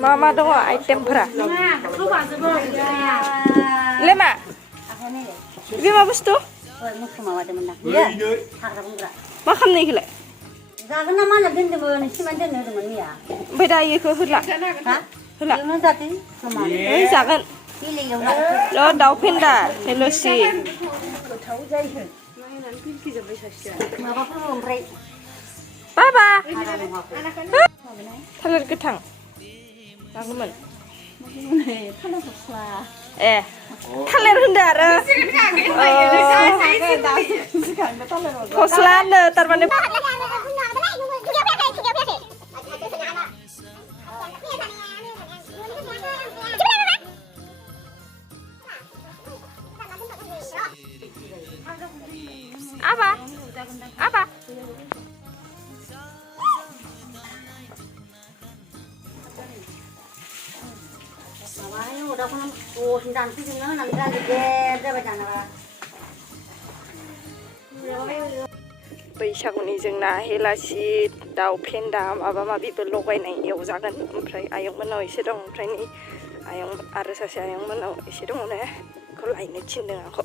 मा दङ आइटेमफोरा लेमा बे मा बुस्थु मा खालामनो इखौलाय जागोन ना मा होनना दोन्दोंमोन सिमान दोननो होदोंमोन मैया ओमफ्राय दा इखौ होला होला एवना जादो ओइ जागोन ल दाउ फेन्दा हेल'सि माबाफोर ओमफ्राय बाबा थालिर गोथां नांगौमोन ए थालिर होनदो आरो फस्ला होनो थारमाने apa apa बैसागुनि जोंना हेलासि दाउ फेन्दा माबा माबिबो लगायनाय एवजागोन ओमफ्राय आयंमोनाव एसे दं ओमफ्राय नै आयं आरो सासे आयंमोनाव एसे दङ ने बेखौ लायनो थिनदों आंखौ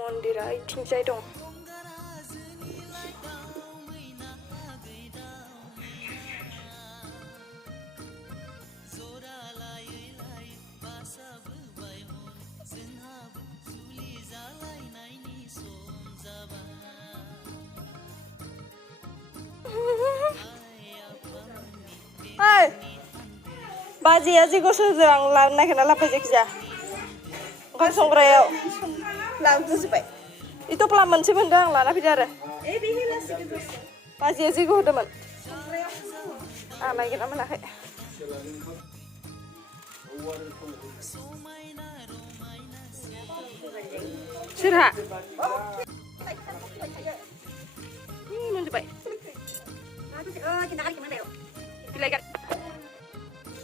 मन्दिरा इथिंजाय दं बाजिया जेखौसो आं लानो नागिरना लाबोबाय जायखिजाया ओंखाम संग्रायाव लांजोबबाय इ थफ्ला मोनसे मोनदों आं लाना फैदो आरो बाजिया जेखौ होदोंमोन आं नागिरना मोनाखै सोरहा मोनजोबबाय बिलाइगोन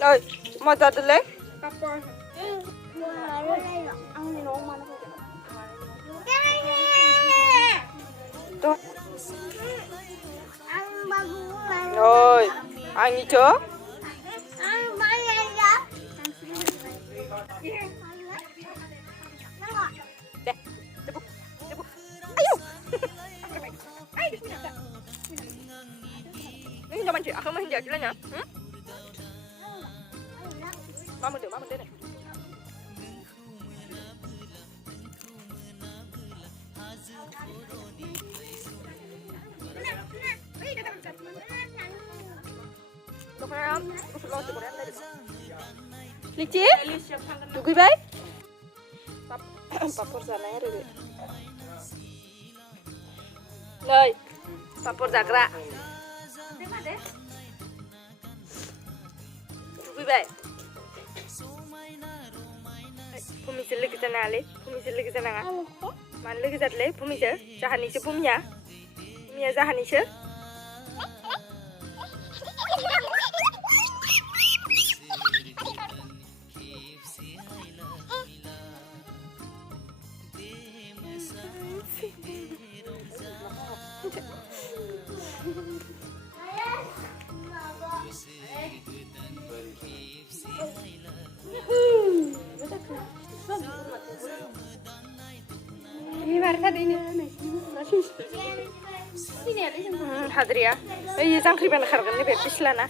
ओइ मा जादोंलै ओइ आंनिथो deh, tepuk, tepuk, ayo. Ini nggak manja, aku manja jalannya. Mama deh nih. Lici? Tunggu baik. Papor sana ya dulu. Nih, papor jagra. Tunggu baik. Pumisir lagi sana ale, pumisir lagi sana nggak? Mana lagi jat le, pumisir, jahani se pumia, pumia jahani se. Ini warga ini. Sini ada yang Hadria. Iya jangkrik benar kan ini bebas lah na.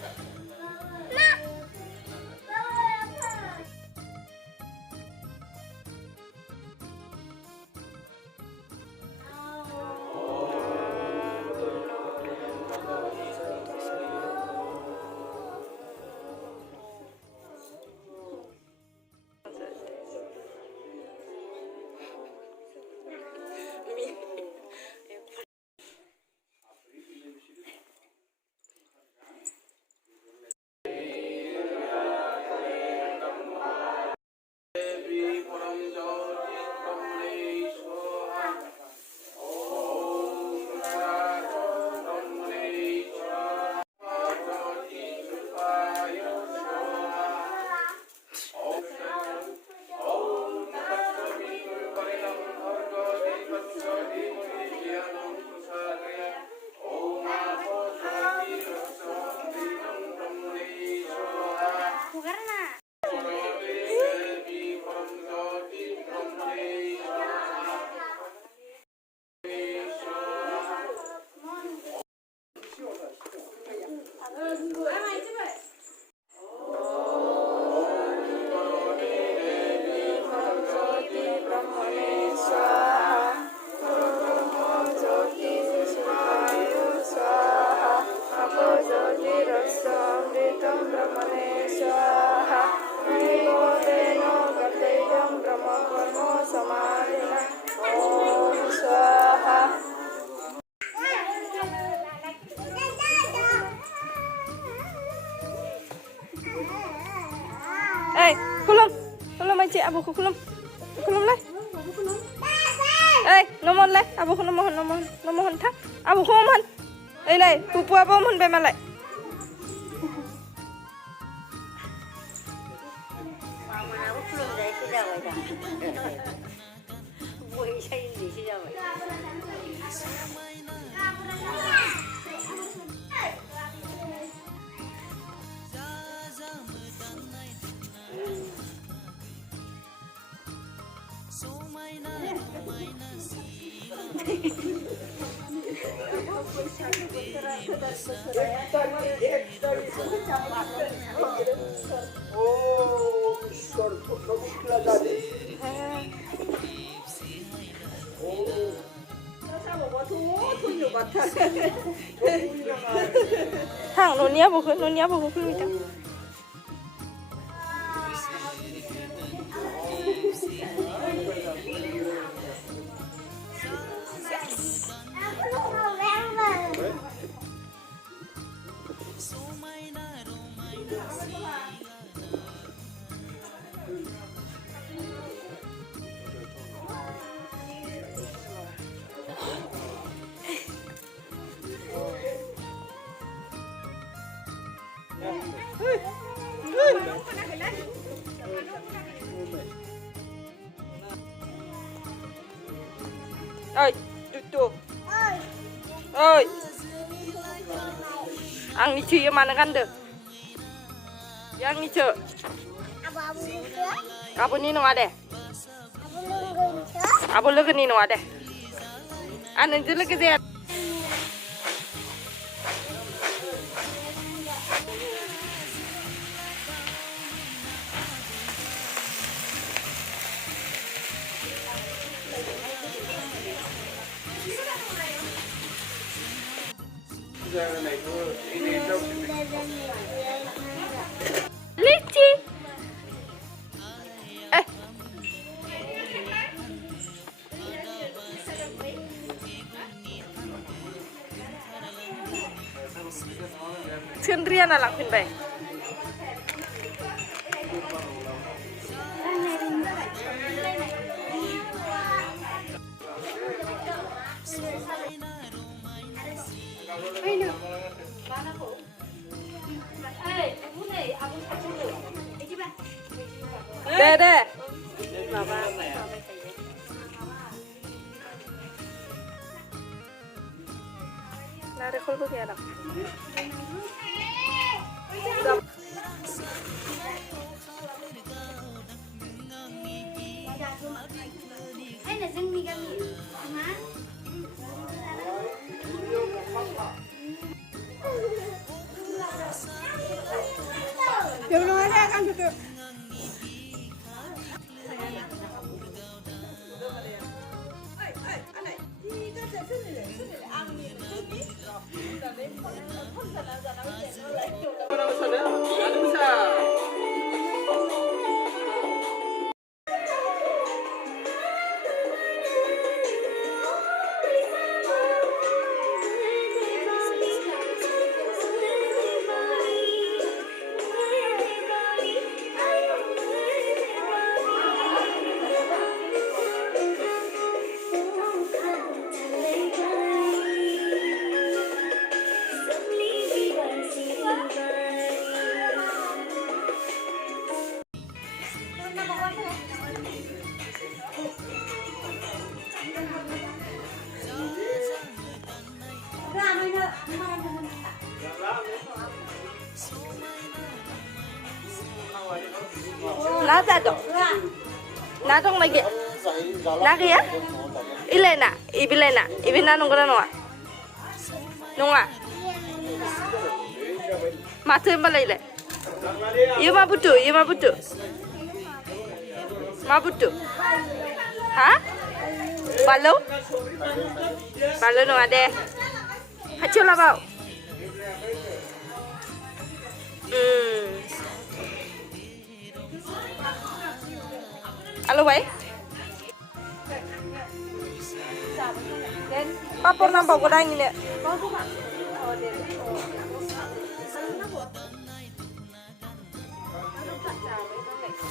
Eh, kulum, kulum aja abuku kulum, kulum lah. Eh, nomor lah, abuku nomor, nomor tak, abuku nomor. Eh, lah, pupu apa nomor bemalai. Mama aku belum dari sini aja. Boleh saya di sini aja. Thằng nó nhé bố kulum itu. Ơi, tuh. Ơi. Ang ni cuy mana kan deh? Yang ni cuy. Apa ni no ada? Apa lagi ni no ada? Anu je lagi dia. Lici. Sendirian anak pintai. Dede. Nari kol ko kaya Ay, nasang ni kami. Ama? Yang mana kan gitu. Nada dong. Na dong lagi. Lagi ya? Ilena, ibilena, ibina nunggu nunggu. Nunggu. माथो होमबालायलाय इयो मा बुस्थु मा बुस्थु हा बानलु नङा दे खाथियाव लाबाव आलु बाय पापर नांबावगौ दा आंनिनो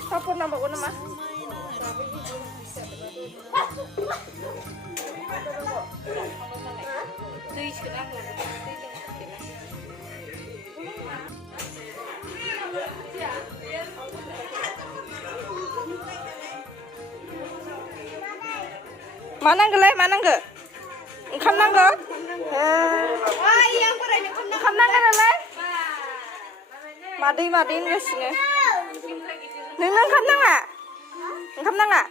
पापर नांबावगौ नामा दै सोनांगौ मा नांगौलाय मा नांगौ ओंखाम नांगौ ओंखाम नांगौ नालाय मादै होनगासिनो नोंनो ओंखाम नाङा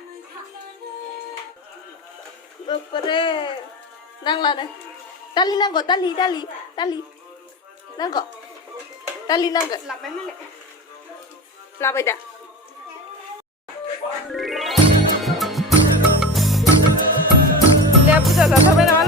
बापरे नांलानो दालि नांगौ दालि नांगौ लाबाय दा बुरजा जाथारबाय नामा